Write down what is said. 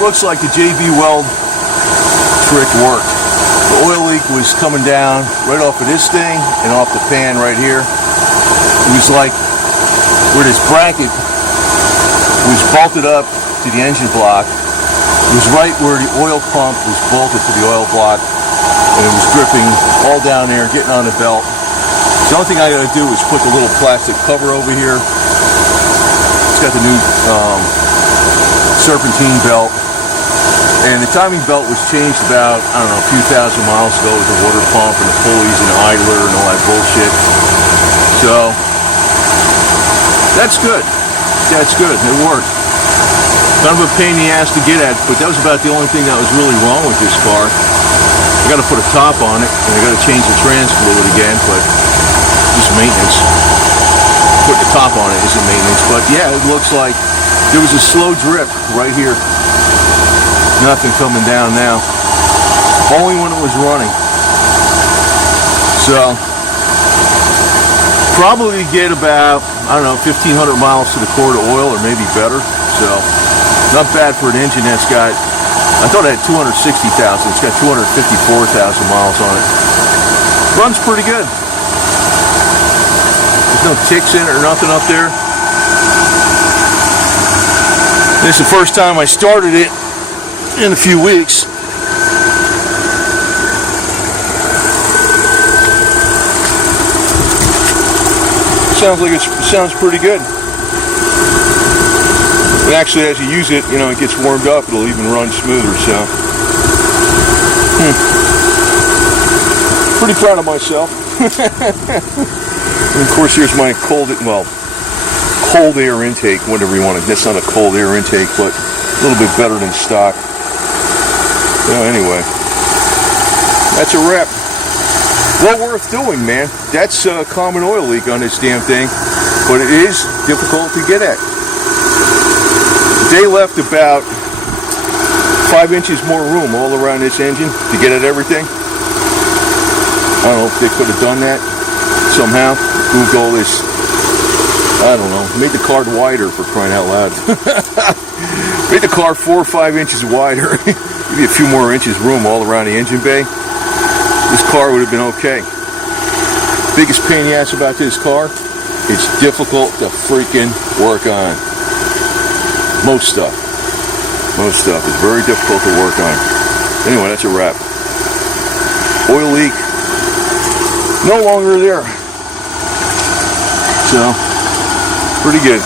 looks like the JB Weld trick worked. The oil leak was coming down right off of this thing and off the pan right here. It was like where this bracket was bolted up to the engine block. It was right where the oil pump was bolted to the oil block, and it was dripping all down there, getting on the belt. The only thing I got to do is put the little plastic cover over here. It's got the new serpentine belt, and the timing belt was changed about, I don't know, a few thousand miles ago with the water pump and the pulleys and the idler and all that bullshit. So that's good. That's good. It worked. Kind of a pain in the ass to get at, but that was about the only thing that was really wrong with this car. I got to put a top on it, and I got to change the trans fluid again, but just maintenance. Putting the top on it isn't maintenance, but yeah, it looks like there was a slow drip right here. Nothing coming down now. Only when it was running. So probably get about, I don't know, 1,500 miles to the quart of oil, or maybe better. So not bad for an engine that's got, I thought it had 260,000. It's got 254,000 miles on it. Runs pretty good. There's no ticks in it or nothing up there. This is the first time I started it in a few weeks. Sounds pretty good. And actually, as you use it, it gets warmed up. It'll even run smoother. So, pretty proud of myself. And of course, here's my cold air intake, whatever you want to. That's not a cold air intake, but a little bit better than stock. So anyway, that's a wrap. Well worth doing, man. That's a common oil leak on this damn thing, but it is difficult to get at. They left about 5 inches more room all around this engine to get at everything. I don't know if they could have done that somehow. Moved all this, I don't know, made the car wider, for crying out loud. Made the car 4 or 5 inches wider. Maybe a few more inches room all around the engine bay. This car would have been okay. Biggest pain in the ass about this car, it's difficult to freaking work on. Most stuff is very difficult to work on. Anyway, that's a wrap. Oil leak, no longer there. So, pretty good.